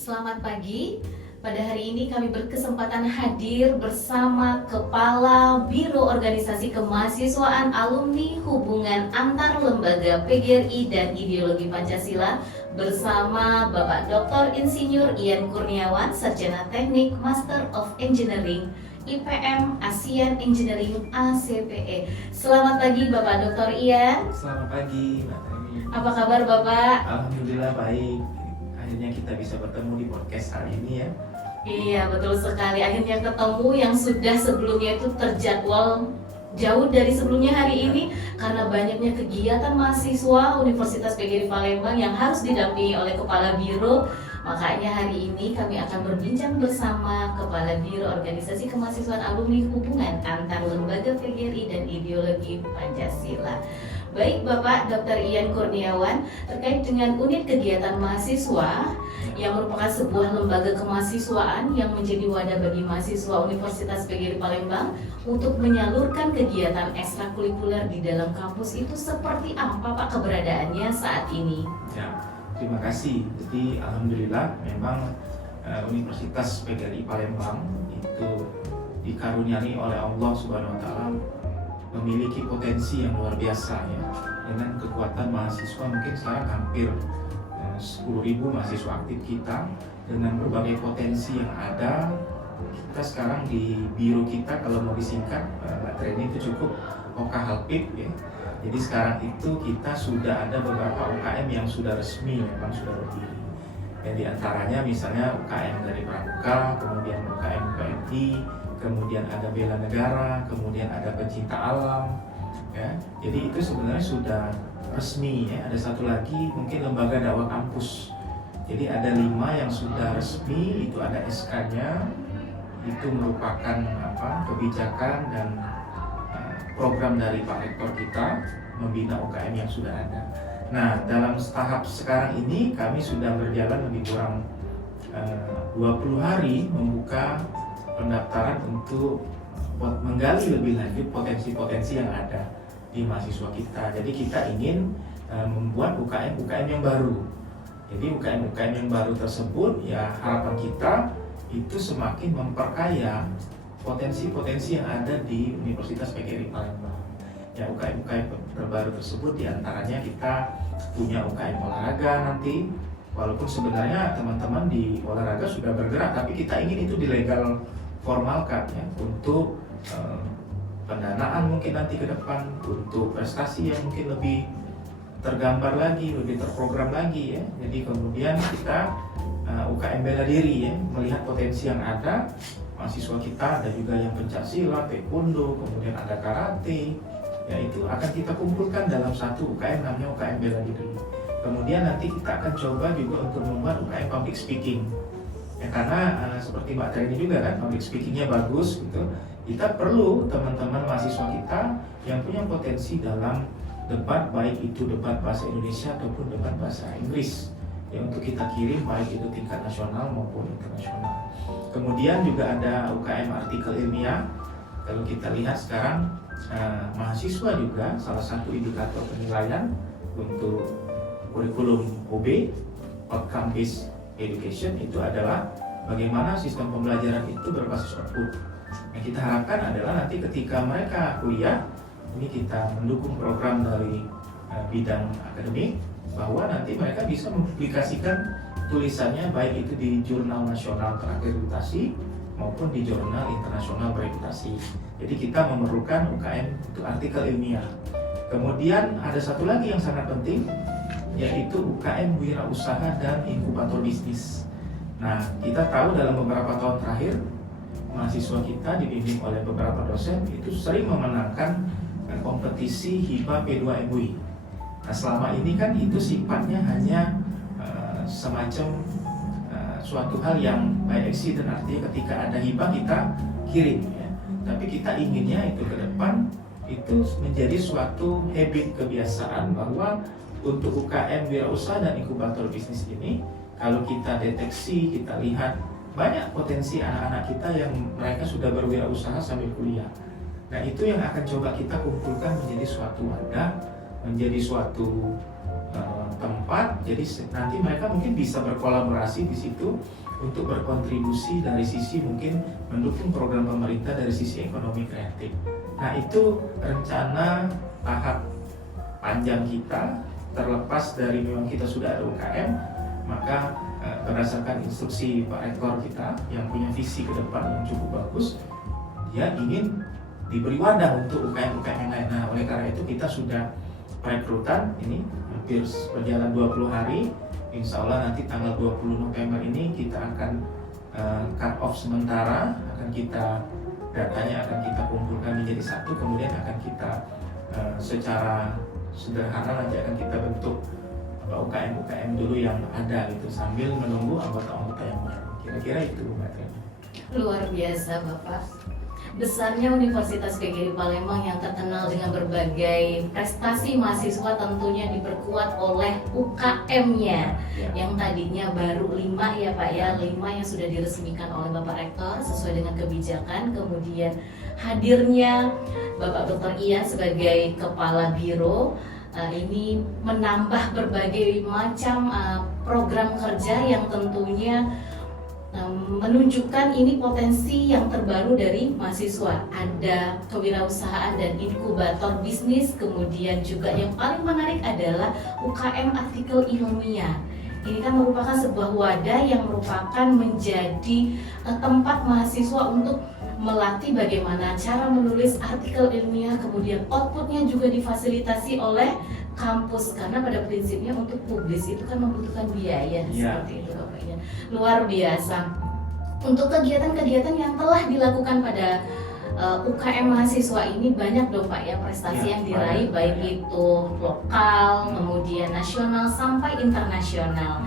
Selamat pagi. Pada hari ini kami berkesempatan hadir bersama Kepala Biro Organisasi Kemahasiswaan Alumni Hubungan Antar Lembaga PGRI dan Ideologi Pancasila bersama Bapak Dr. Insinyur Ian Kurniawan, Sarjana Teknik Master of Engineering IPM ASEAN Engineering ACPE. Selamat pagi Bapak Dr. Ian. Selamat pagi Mbak Temi. Apa kabar Bapak? Alhamdulillah baik. Akhirnya kita bisa bertemu di podcast hari ini ya. Iya, betul sekali. Akhirnya ketemu yang sudah sebelumnya itu terjadwal jauh dari sebelumnya hari ini karena banyaknya kegiatan mahasiswa Universitas PGRI Palembang yang harus didampingi oleh Kepala Biro. Makanya hari ini kami akan berbincang bersama Kepala Biro Organisasi Kemahasiswaan Alumni Hubungan Antar Lembaga PGRI dan Ideologi Pancasila. Baik Bapak Dr. Ian Kurniawan, terkait dengan unit kegiatan mahasiswa yang merupakan sebuah lembaga kemahasiswaan yang menjadi wadah bagi mahasiswa Universitas PGRI Palembang untuk menyalurkan kegiatan ekstrakurikuler di dalam kampus itu seperti apa Pak keberadaannya saat ini? Ya, terima kasih. Jadi alhamdulillah memang Universitas PGRI Palembang itu dikaruniai oleh Allah Subhanahu wa taala memiliki potensi yang luar biasa ya. Dengan kekuatan mahasiswa mungkin sekarang hampir 10.000 mahasiswa aktif kita dengan berbagai potensi yang ada. Kita sekarang di biro kita kalau mau disingkat Mbak Treni itu cukup OKHalpib ya. Jadi sekarang itu kita sudah ada beberapa UKM yang sudah resmi memang sudah berdiri. Ya, di antaranya misalnya UKM dari Pramuka, kemudian UKM PMI, kemudian ada Bela Negara, kemudian ada Pencinta Alam ya. Jadi itu sebenarnya sudah resmi ya. Ada satu lagi mungkin lembaga dakwah kampus. Jadi ada 5 yang sudah resmi, itu ada SK-nya, itu merupakan kebijakan dan program dari Pak Rektor kita membina UKM yang sudah ada. Nah, dalam tahap sekarang ini kami sudah berjalan lebih kurang 20 hari membuka pendaftaran untuk menggali lebih lanjut potensi-potensi yang ada di mahasiswa kita. Jadi kita ingin membuat UKM-UKM yang baru. Jadi UKM-UKM yang baru tersebut ya harapan kita itu semakin memperkaya potensi-potensi yang ada di Universitas PGRI Palembang. Ya UKM-UKM terbaru tersebut diantaranya kita punya UKM olahraga nanti. Walaupun sebenarnya teman-teman di olahraga sudah bergerak, tapi kita ingin itu dilegal formalkan ya untuk pendanaan mungkin nanti ke depan, untuk prestasi yang mungkin lebih tergambar lagi, lebih terprogram lagi ya. Jadi kemudian kita UKM bela diri ya, melihat potensi yang ada. Mahasiswa kita ada juga yang pencaksilat, taekwondo, kemudian ada karate. Ya itu akan kita kumpulkan dalam satu UKM namanya UKM bela diri. Kemudian nanti kita akan coba juga untuk membuat UKM public speaking. Ya karena seperti Mbak Trini juga kan public speakingnya bagus gitu. Kita perlu teman-teman mahasiswa kita yang punya potensi dalam debat, baik itu debat bahasa Indonesia ataupun debat bahasa Inggris. Ya untuk kita kirim baik itu tingkat nasional maupun internasional. Kemudian juga ada UKM artikel ilmiah. Kalau kita lihat sekarang mahasiswa juga salah satu indikator penilaian untuk kurikulum OB, outcome based education, itu adalah bagaimana sistem pembelajaran itu berbasis output. Yang kita harapkan adalah nanti ketika mereka kuliah, ini kita mendukung program dari bidang akademik, bahwa nanti mereka bisa mempublikasikan tulisannya baik itu di jurnal nasional terakreditasi maupun di jurnal internasional berakreditasi. Jadi kita memerlukan UKM untuk artikel ilmiah. Kemudian ada satu lagi yang sangat penting, yaitu UKM wirausaha dan inkubator bisnis. Nah, kita tahu dalam beberapa tahun terakhir mahasiswa kita dibimbing oleh beberapa dosen itu sering memenangkan kompetisi HIPA P2 MUI. Nah, selama ini kan itu sifatnya hanya semacam suatu hal yang by accident, artinya ketika ada hibah kita kirim ya. Tapi kita inginnya itu ke depan itu menjadi suatu habit, kebiasaan, bahwa untuk UKM wirausaha dan inkubator bisnis ini kalau kita deteksi, kita lihat banyak potensi anak-anak kita yang mereka sudah berwirausaha sambil kuliah. Nah itu yang akan coba kita kumpulkan menjadi suatu wadah, menjadi suatu tempat tepat. Jadi nanti mereka mungkin bisa berkolaborasi di situ untuk berkontribusi dari sisi mungkin mendukung program pemerintah dari sisi ekonomi kreatif. Nah, itu rencana tahap panjang kita. Terlepas dari memang kita sudah ada UKM, maka berdasarkan instruksi Pak Rektor kita yang punya visi ke depan yang cukup bagus, dia ingin diberi wadah untuk UKM-UKM yang lain. Nah, oleh karena itu kita sudah perekrutan ini hampir berjalan 20 hari. Insya Allah nanti tanggal 20 November ini kita akan cut off sementara, datanya akan kita kumpulkan menjadi satu, kemudian akan kita secara sederhana nanti akan kita bentuk UKM-UKM dulu yang ada gitu sambil menunggu anggota-anggota yang baru. Kira-kira itu Mbak Tri. Luar biasa Bapak. Besarnya Universitas PGRI Palembang yang terkenal dengan berbagai prestasi mahasiswa tentunya diperkuat oleh UKM-nya yang tadinya baru 5 ya Pak ya, 5 yang sudah diresmikan oleh Bapak Rektor sesuai dengan kebijakan. Kemudian hadirnya Bapak Dr. Ian sebagai Kepala Biro ini menambah berbagai macam program kerja yang tentunya menunjukkan ini potensi yang terbaru dari mahasiswa. Ada kewirausahaan dan inkubator bisnis, kemudian juga yang paling menarik adalah UKM artikel ilmiah. Ini kan merupakan sebuah wadah yang merupakan menjadi tempat mahasiswa untuk melatih bagaimana cara menulis artikel ilmiah, kemudian outputnya juga difasilitasi oleh kampus karena pada prinsipnya untuk publis itu kan membutuhkan biaya seperti itu Bapak ya. Luar biasa. Untuk kegiatan-kegiatan yang telah dilakukan pada UKM mahasiswa ini banyak dong Pak ya prestasi yang diraih baik itu lokal, kemudian nasional sampai internasional.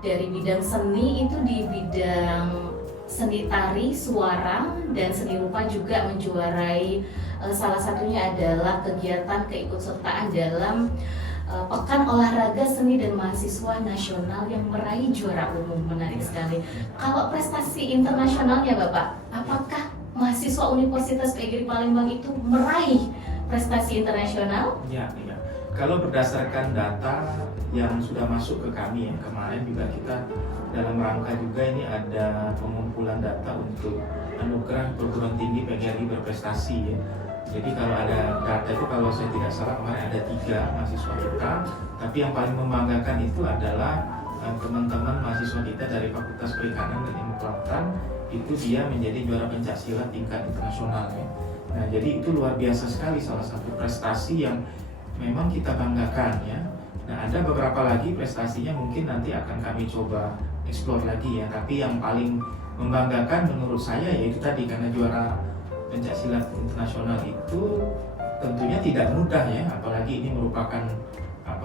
Dari bidang seni itu di bidang seni tari, suara, dan seni rupa juga menjuarai. Salah satunya adalah kegiatan keikutsertaan dalam Pekan Olahraga Seni dan Mahasiswa Nasional yang meraih juara umum. Menarik sekali. Kalau prestasi internasionalnya Bapak, apakah mahasiswa Universitas PGRI Palembang itu meraih prestasi internasional? Ya. Kalau berdasarkan data yang sudah masuk ke kami yang kemarin juga kita dalam rangka juga ini ada pengumpulan data untuk anugerah perguruan tinggi PGRI berprestasi ya. Jadi kalau ada data itu kalau saya tidak salah kemarin ada 3 mahasiswa kita, tapi yang paling membanggakan itu adalah teman-teman mahasiswa kita dari Fakultas Perikanan dan Ilmu Kelautan itu dia menjadi juara pencaksilat tingkat internasional ya. Nah jadi itu luar biasa sekali, salah satu prestasi yang memang kita banggakan ya. Nah ada beberapa lagi prestasinya mungkin nanti akan kami coba explore lagi ya. Tapi yang paling membanggakan menurut saya yaitu tadi karena juara pencaksilat internasional itu tentunya tidak mudah ya. Apalagi ini merupakan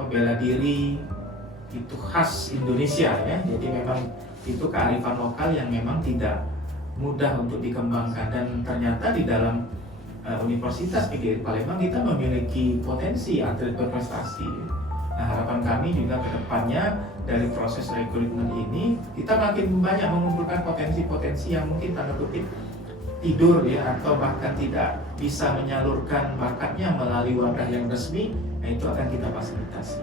bela diri itu khas Indonesia ya. Jadi memang itu kearifan lokal yang memang tidak mudah untuk dikembangkan dan ternyata di dalam Universitas PGRI Palembang kita memiliki potensi atlet berprestasi. Nah harapan kami juga ke depannya dari proses rekrutmen ini kita makin banyak mengumpulkan potensi-potensi yang mungkin tanda kutip tidur ya atau bahkan tidak bisa menyalurkan bakatnya melalui wadah yang resmi, nah itu akan kita fasilitasi.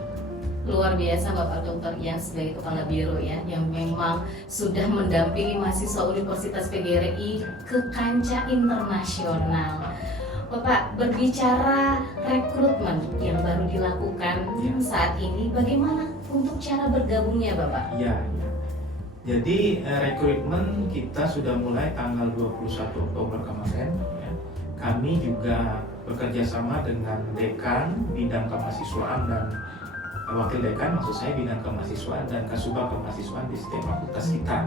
Luar biasa Bapak Dr. Ian sebagai Kepala Biro ya, yang memang sudah mendampingi mahasiswa Universitas PGRI ke kancah internasional. Bapak, berbicara rekrutmen yang baru dilakukan saat ini, bagaimana untuk cara bergabungnya Bapak? Ya. Jadi rekrutmen kita sudah mulai tanggal 21 Oktober kemarin ya. Kami juga bekerja sama dengan dekan bidang kemahasiswaan dan wakil dekan, maksud saya bidang kemahasiswaan dan kasubag kemahasiswaan di setiap fakultas kita.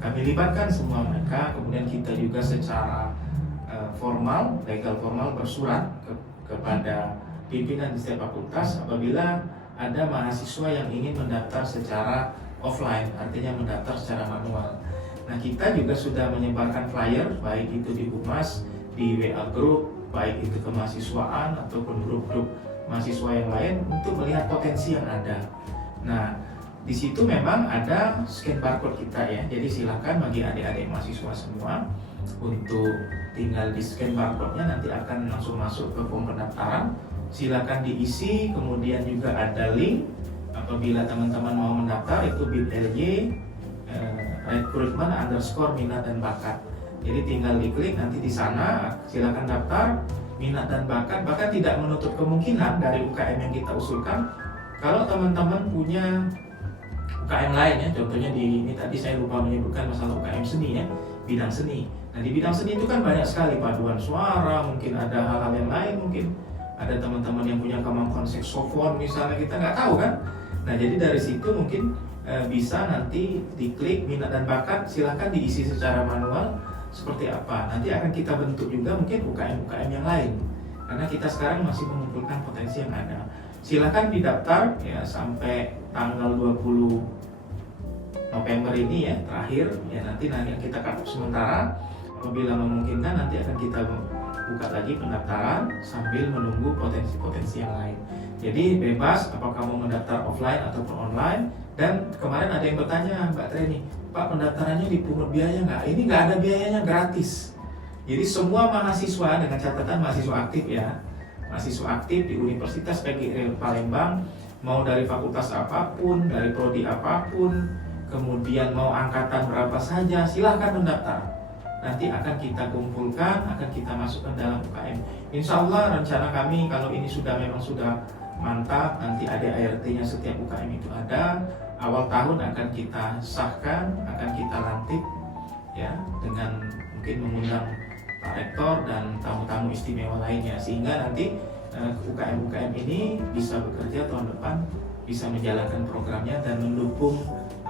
Kami libatkan semua mereka, kemudian kita juga secara formal, legal formal bersurat kepada pimpinan di setiap fakultas apabila ada mahasiswa yang ingin mendaftar secara offline, artinya mendaftar secara manual. Nah kita juga sudah menyebarkan flyer, baik itu di Humas, di WA Group, baik itu kemahasiswaan ataupun grup-grup mahasiswa yang lain untuk melihat potensi yang ada. Nah di situ memang ada scan barcode kita ya, jadi silakan bagi adik-adik mahasiswa semua untuk tinggal di scan barcode-nya nanti akan langsung masuk ke form pendaftaran. Silakan diisi, kemudian juga ada link apabila teman-teman mau mendaftar itu bit.ly rekrutmen _ minat dan bakat. Jadi tinggal diklik nanti di sana, silakan daftar minat dan bakat. Bahkan tidak menutup kemungkinan dari UKM yang kita usulkan, kalau teman-teman punya UKM lain ya, contohnya ini tadi saya lupa menyebutkan masalah UKM seni ya, bidang seni. Nah di bidang seni itu kan banyak sekali paduan suara, mungkin ada hal-hal yang lain, mungkin ada teman-teman yang punya kemampuan saksofon misalnya, kita nggak tahu kan. Nah jadi dari situ mungkin bisa nanti diklik minat dan bakat, silahkan diisi secara manual seperti apa. Nanti akan kita bentuk juga mungkin UKM-UKM yang lain, karena kita sekarang masih mengumpulkan potensi yang ada. Silahkan didaftar ya sampai tanggal 20 November ini ya, terakhir ya, nanti kita cut sementara. Apabila memungkinkan nanti akan kita buka lagi pendaftaran sambil menunggu potensi-potensi yang lain. Jadi bebas apakah mau mendaftar offline ataupun online. Dan kemarin ada yang bertanya, Mbak Treni, Pak pendaftarannya dipungut biaya nggak? Ini nggak ada biayanya, gratis. Jadi semua mahasiswa, dengan catatan mahasiswa aktif ya, mahasiswa aktif di Universitas PGRI Palembang, mau dari fakultas apapun, dari prodi apapun, kemudian mau angkatan berapa saja, silahkan mendaftar. Nanti akan kita kumpulkan, akan kita masukkan dalam UKM. Insya Allah rencana kami kalau ini memang sudah mantap, nanti ada ART-nya setiap UKM itu ada. Awal tahun akan kita sahkan, akan kita lantik ya, dengan mungkin mengundang Pak Rektor dan tamu-tamu istimewa lainnya, sehingga nanti UKM-UKM ini bisa bekerja tahun depan, bisa menjalankan programnya dan mendukung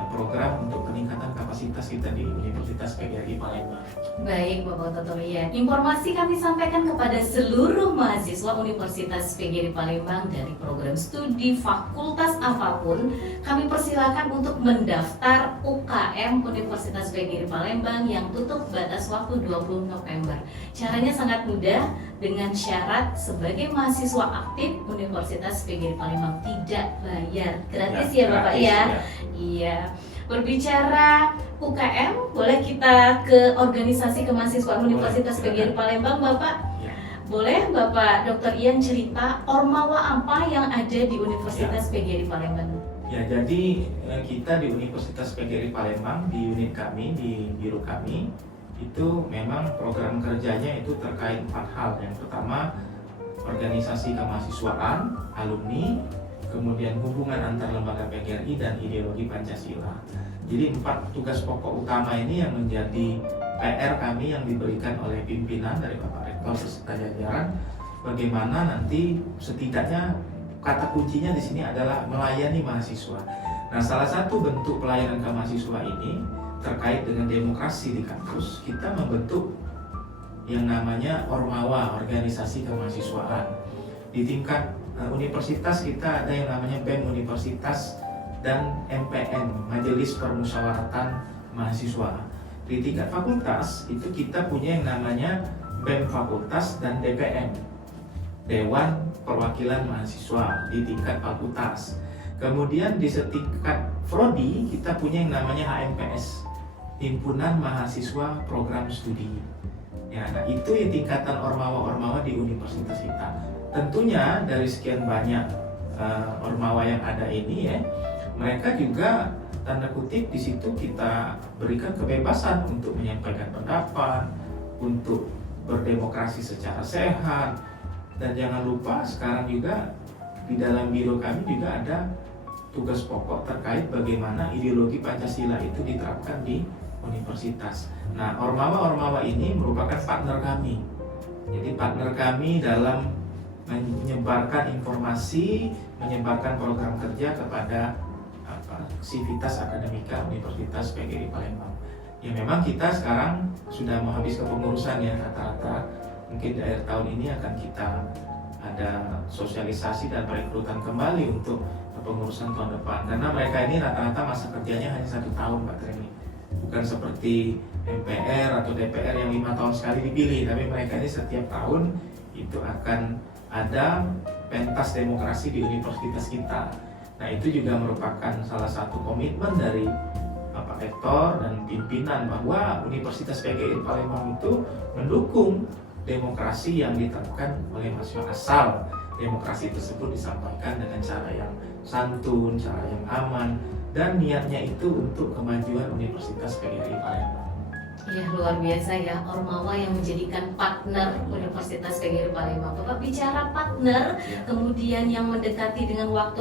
program untuk peningkatan kapasitas kita di Universitas PGRI Palembang. Baik Bapak Totoria, informasi kami sampaikan kepada seluruh mahasiswa Universitas PGRI Palembang dari program studi fakultas apapun. Kami persilakan untuk mendaftar UKM Universitas PGRI Palembang yang tutup batas waktu 20 November. Caranya sangat mudah, dengan syarat sebagai mahasiswa aktif Universitas PGRI Palembang, tidak bayar, gratis ya Bapak gratis, ya. Iya. Berbicara UKM, boleh kita ke organisasi kemahasiswaan Universitas PGRI Palembang, Bapak? Ya. Boleh Bapak Dr. Ian cerita ormawa apa yang ada di Universitas PGRI Palembang? Ya, jadi kita di Universitas PGRI Palembang, di unit kami, di biro kami, itu memang program kerjanya itu terkait 4 hal. Yang pertama, organisasi kemahasiswaan, alumni, kemudian hubungan antar lembaga PGRI dan ideologi Pancasila. Jadi 4 tugas pokok utama ini yang menjadi PR kami yang diberikan oleh pimpinan dari Bapak Rektor beserta jajaran. Bagaimana nanti setidaknya kata kuncinya di sini adalah melayani mahasiswa. Nah, salah satu bentuk pelayanan ke mahasiswa ini terkait dengan demokrasi di kampus, kita membentuk yang namanya Ormawa, organisasi kemahasiswaan. Di tingkat universitas kita ada yang namanya BEM Universitas dan MPM, Majelis Permusyawaratan Mahasiswa. Di tingkat fakultas itu kita punya yang namanya BEM Fakultas dan DPM, Dewan Perwakilan Mahasiswa di tingkat fakultas. Kemudian di setingkat prodi kita punya yang namanya HMPS, Himpunan Mahasiswa Program Studi. Ya, nah itu ya tingkatan ormawa-ormawa di universitas kita. Tentunya dari sekian banyak ormawa yang ada ini ya, mereka juga tanda kutip di situ kita berikan kebebasan untuk menyampaikan pendapat, untuk berdemokrasi secara sehat. Dan jangan lupa sekarang juga di dalam biro kami juga ada tugas pokok terkait bagaimana ideologi Pancasila itu diterapkan di universitas. Nah, ormawa-ormawa ini merupakan partner kami. Jadi partner kami dalam menyebarkan informasi, menyebarkan program kerja kepada sivitas akademika Universitas PGRI Palembang. Ya memang kita sekarang sudah mau habis kepengurusan ya, rata-rata mungkin di akhir tahun ini akan kita ada sosialisasi dan perekrutan kembali untuk kepengurusan tahun depan, karena mereka ini rata-rata masa kerjanya hanya 1 tahun Mbak Treni, bukan seperti MPR atau DPR yang 5 tahun sekali dipilih, tapi mereka ini setiap tahun itu akan ada pentas demokrasi di universitas kita. Nah itu juga merupakan salah satu komitmen dari Bapak Rektor dan pimpinan bahwa Universitas PGRI Palembang itu mendukung demokrasi yang diterapkan oleh mahasiswa asal. demokrasi tersebut disampaikan dengan cara yang santun, cara yang aman, dan niatnya itu untuk kemajuan Universitas PGRI Palembang. Ya, luar biasa ya, Ormawa yang menjadikan partner Universitas PGRI Palembang. Bapak bicara partner, kemudian yang mendekati dengan waktu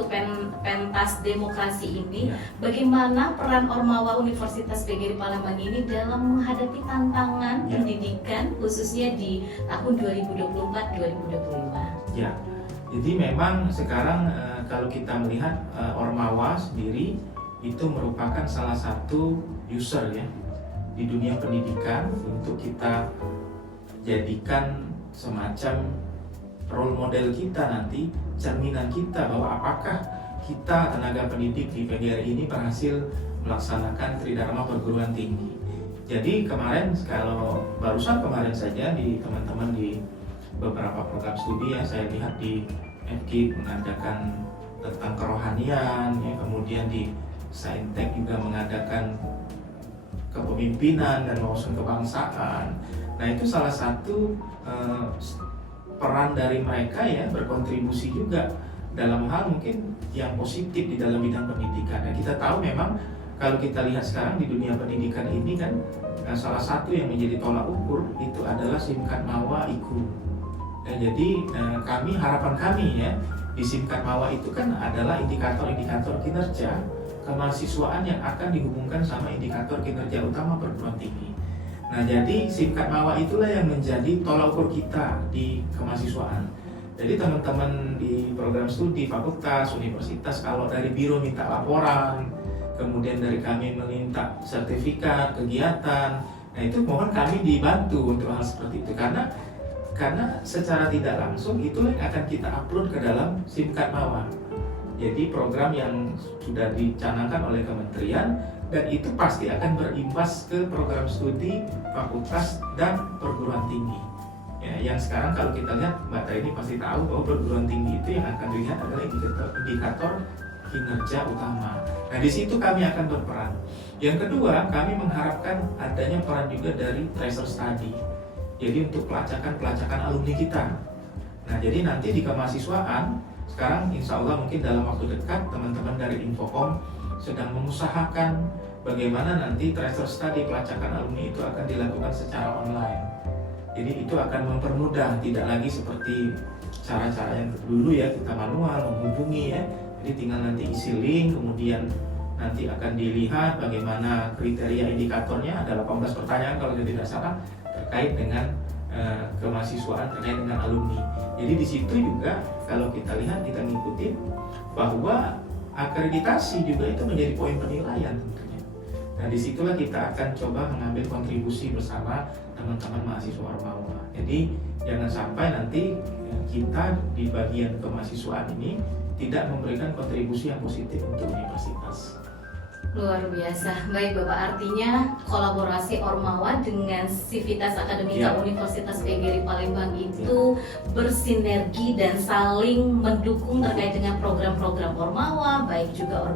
pentas demokrasi ini, bagaimana peran Ormawa Universitas PGRI Palembang ini dalam menghadapi tantangan pendidikan khususnya di tahun 2024-2025? Ya, jadi memang sekarang kalau kita melihat Ormawa sendiri itu merupakan salah satu user ya di dunia pendidikan untuk kita jadikan semacam role model kita nanti, cerminan kita bahwa apakah kita tenaga pendidik di PGRI ini berhasil melaksanakan Tridharma perguruan tinggi. Jadi kemarin barusan kemarin saja di teman-teman di beberapa program studi ya, saya lihat di FK mengadakan tentang kerohanian ya, kemudian di Saintek juga mengadakan kepemimpinan dan wawasan kebangsaan. Nah, itu salah satu peran dari mereka ya, berkontribusi juga dalam hal mungkin yang positif di dalam bidang pendidikan. Nah, kita tahu memang kalau kita lihat sekarang di dunia pendidikan ini kan salah satu yang menjadi tolak ukur itu adalah Simkat Mawa IKU. Nah, jadi harapan kami ya di Simkat Mawa itu kan adalah indikator-indikator kinerja kemahasiswaan yang akan dihubungkan sama indikator kinerja utama perguruan tinggi. Nah, jadi Simkat Mawa itulah yang menjadi tolak ukur kita di kemahasiswaan. Jadi teman-teman di program studi, fakultas, universitas, kalau dari biro minta laporan, kemudian dari kami meminta sertifikat, kegiatan, nah itu mohon kami dibantu untuk hal seperti itu. Karena secara tidak langsung itulah yang akan kita upload ke dalam Simkat Mawa. Jadi program yang sudah dicanangkan oleh kementerian dan itu pasti akan berimbas ke program studi, fakultas, dan perguruan tinggi. Ya, yang sekarang kalau kita lihat, Mbak Trini pasti tahu bahwa perguruan tinggi itu yang akan dilihat adalah indikator kinerja utama. Nah, di situ kami akan berperan. Yang kedua, kami mengharapkan adanya peran juga dari tracer study. Jadi untuk pelacakan alumni kita. Nah, jadi nanti di kemahasiswaan sekarang insya Allah mungkin dalam waktu dekat teman-teman dari Infocom sedang mengusahakan bagaimana nanti tracer study pelacakan alumni itu akan dilakukan secara online. Jadi itu akan mempermudah, tidak lagi seperti cara-cara yang dulu ya, kita manual menghubungi ya. Jadi tinggal nanti isi link, kemudian nanti akan dilihat bagaimana kriteria indikatornya, ada 18 pertanyaan kalau tidak salah terkait dengan kemahasiswaan, terkait dengan alumni. Jadi di situ juga kalau kita lihat, kita ngikutin bahwa akreditasi juga itu menjadi poin penilaian tentunya. Nah, disitulah kita akan coba mengambil kontribusi bersama teman-teman mahasiswa Ormawa. Jadi jangan sampai nanti kita di bagian kemahasiswaan ini tidak memberikan kontribusi yang positif untuk universitas. Luar biasa. Baik Bapak, artinya kolaborasi Ormawa dengan Sivitas Akademika Universitas PGRI Palembang itu bersinergi dan saling mendukung terkait dengan program-program Ormawa, baik juga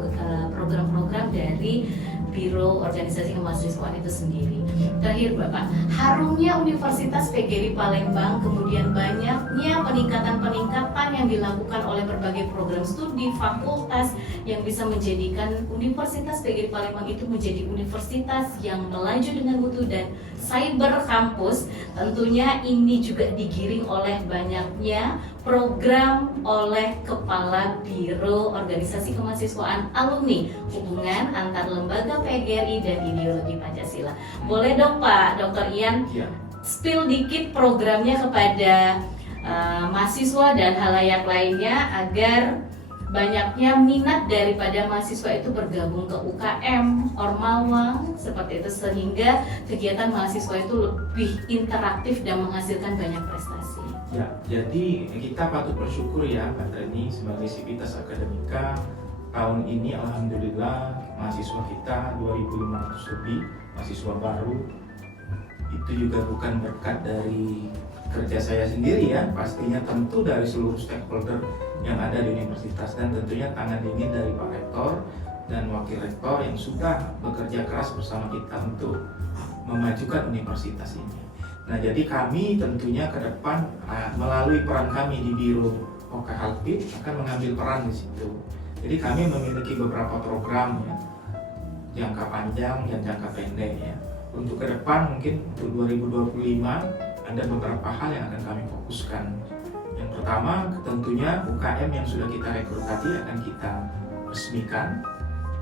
program-program dari Biro Organisasi Kemahasiswaan itu sendiri. Terakhir Bapak, harumnya Universitas PGRI Palembang, kemudian banyaknya peningkatan yang dilakukan oleh berbagai program studi, fakultas yang bisa menjadikan Universitas PGRI Palembang itu menjadi universitas yang melaju dengan mutu dan cyber kampus. Tentunya ini juga digiring oleh banyaknya program oleh Kepala Biro Organisasi Kemahasiswaan Alumni, hubungan antar lembaga PGRI dan ideologi Pancasila. Boleh dong Pak Dr. Ian spill dikit programnya kepada mahasiswa dan halayak lainnya agar banyaknya minat daripada mahasiswa itu bergabung ke UKM, Ormawa, seperti itu, sehingga kegiatan mahasiswa itu lebih interaktif dan menghasilkan banyak prestasi. Ya, jadi kita patut bersyukur ya Mbak Trini sebagai Sivitas Akademika. Tahun ini alhamdulillah mahasiswa kita 2.500 lebih mahasiswa baru. Itu juga bukan berkat dari kerja saya sendiri ya, pastinya tentu dari seluruh stakeholder yang ada di universitas dan tentunya tangan dingin dari Pak Rektor dan Wakil Rektor yang sudah bekerja keras bersama kita untuk memajukan universitas ini. Nah, jadi kami tentunya ke depan melalui peran kami di Biro Oka Halpit akan mengambil peran di situ. Jadi kami memiliki beberapa program ya, jangka panjang dan jangka pendek ya. Untuk ke depan mungkin untuk 2025 ada beberapa hal yang akan kami fokuskan. Yang pertama tentunya UKM yang sudah kita rekrut tadi akan kita resmikan.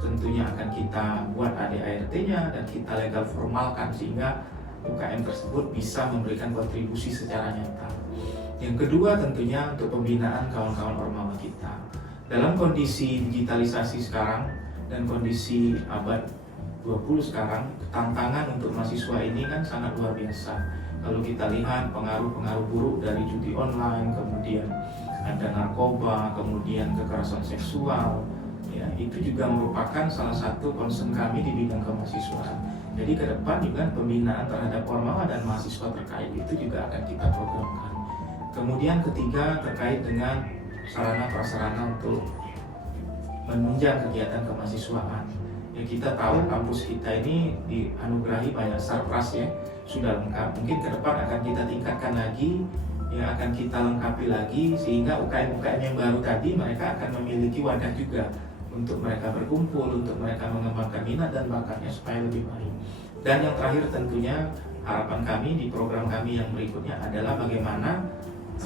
Tentunya akan kita buat ADART-nya dan kita legal formalkan sehingga UKM tersebut bisa memberikan kontribusi secara nyata. Yang kedua tentunya untuk pembinaan kawan-kawan ormawa kita. Dalam kondisi digitalisasi sekarang dan kondisi abad 20 sekarang, tantangan untuk mahasiswa ini kan sangat luar biasa. Kalau kita lihat pengaruh-pengaruh buruk dari judi online, kemudian ada narkoba, kemudian kekerasan seksual, ya, itu juga merupakan salah satu concern kami di bidang kemahasiswaan. Jadi ke depan juga pembinaan terhadap ormawa dan mahasiswa terkait itu juga akan kita programkan. Kemudian ketiga terkait dengan sarana prasarana untuk menunjang kegiatan kemahasiswaan. Ya, kita tahu kampus kita ini dianugerahi banyak sarpras ya, sudah lengkap. Mungkin ke depan akan kita tingkatkan lagi, ya akan kita lengkapi lagi sehingga UKM-UKM yang baru tadi mereka akan memiliki wadah juga untuk mereka berkumpul, untuk mereka mengembangkan minat dan bakatnya supaya lebih baik. Dan yang terakhir tentunya harapan kami di program kami yang berikutnya adalah bagaimana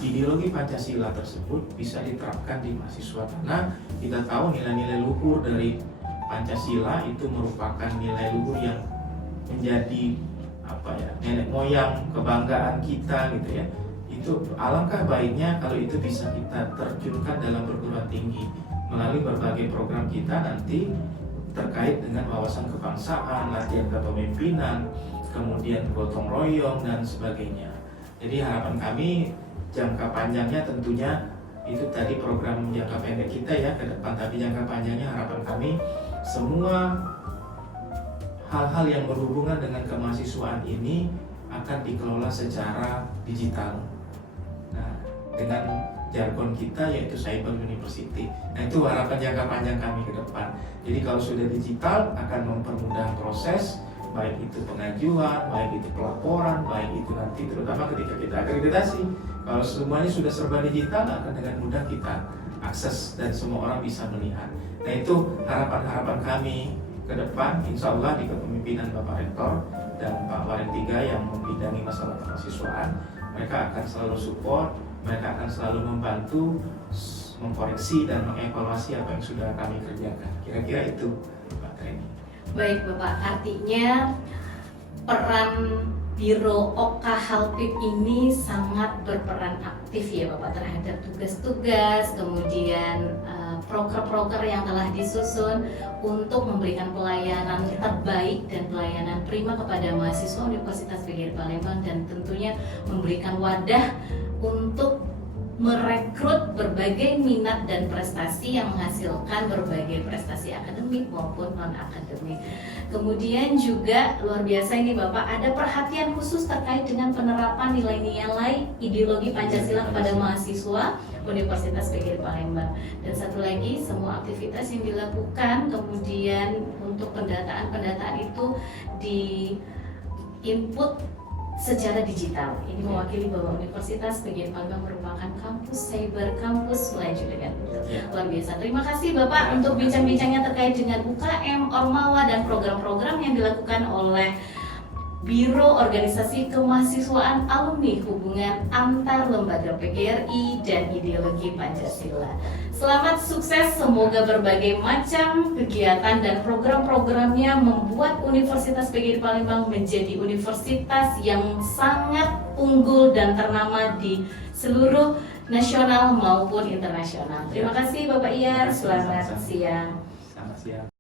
ideologi Pancasila tersebut bisa diterapkan di mahasiswa, karena kita tahu nilai-nilai luhur dari Pancasila itu merupakan nilai luhur yang menjadi nenek moyang kebanggaan kita gitu ya. Itu alangkah baiknya kalau itu bisa kita terjunkan dalam perguruan tinggi melalui berbagai program kita nanti terkait dengan wawasan kebangsaan, latihan kepemimpinan, kemudian gotong royong dan sebagainya. Jadi harapan kami jangka panjangnya tentunya itu tadi program jangka pendek kita ya ke depan, tapi jangka panjangnya harapan kami semua hal-hal yang berhubungan dengan kemahasiswaan ini akan dikelola secara digital. Nah, dengan jargon kita yaitu Cyber University. Nah, itu harapan jangka panjang kami ke depan. Jadi kalau sudah digital akan mempermudah proses, baik itu pengajuan, baik itu pelaporan, baik itu nanti terutama ketika kita akreditasi. Kalau semuanya sudah serba digital akan dengan mudah kita akses dan semua orang bisa melihat. Nah, itu harapan-harapan kami ke depan, insya Allah di kepemimpinan Bapak Rektor dan Pak Waring 3 yang membidangi masalah kemahasiswaan, mereka akan selalu support, mereka akan selalu membantu mengkoreksi dan mengevaluasi apa yang sudah kami kerjakan. Kira-kira itu Pak Treni. Baik Bapak, artinya peran Biro Oka Halpit ini sangat berperan aktif ya Bapak terhadap tugas-tugas, kemudian proker-proker yang telah disusun untuk memberikan pelayanan terbaik dan pelayanan prima kepada mahasiswa Universitas PGRI Palembang, dan tentunya memberikan wadah untuk merekrut berbagai minat dan prestasi yang menghasilkan berbagai prestasi akademik maupun non-akademik. Kemudian juga luar biasa ini Bapak, ada perhatian khusus terkait dengan penerapan nilai-nilai ideologi Pancasila kepada mahasiswa Universitas PGRI Palembang. Dan satu lagi, semua aktivitas yang dilakukan kemudian untuk pendataan itu di input secara digital. Ini mewakili bahwa Universitas PGRI Palembang merupakan kampus cyber, kampus melaju dengan luar biasa. Terima kasih Bapak untuk bincang-bincangnya terkait dengan UKM, Ormawa, dan program-program yang dilakukan oleh Biro Organisasi Kemahasiswaan Alumni Hubungan Antar Lembaga PGRI dan Ideologi Pancasila. Selamat sukses, semoga berbagai macam kegiatan dan program-programnya membuat Universitas PGRI Palembang menjadi universitas yang sangat unggul dan ternama di seluruh nasional maupun internasional. Terima kasih Bapak Iyar, selamat siang. Selamat siang.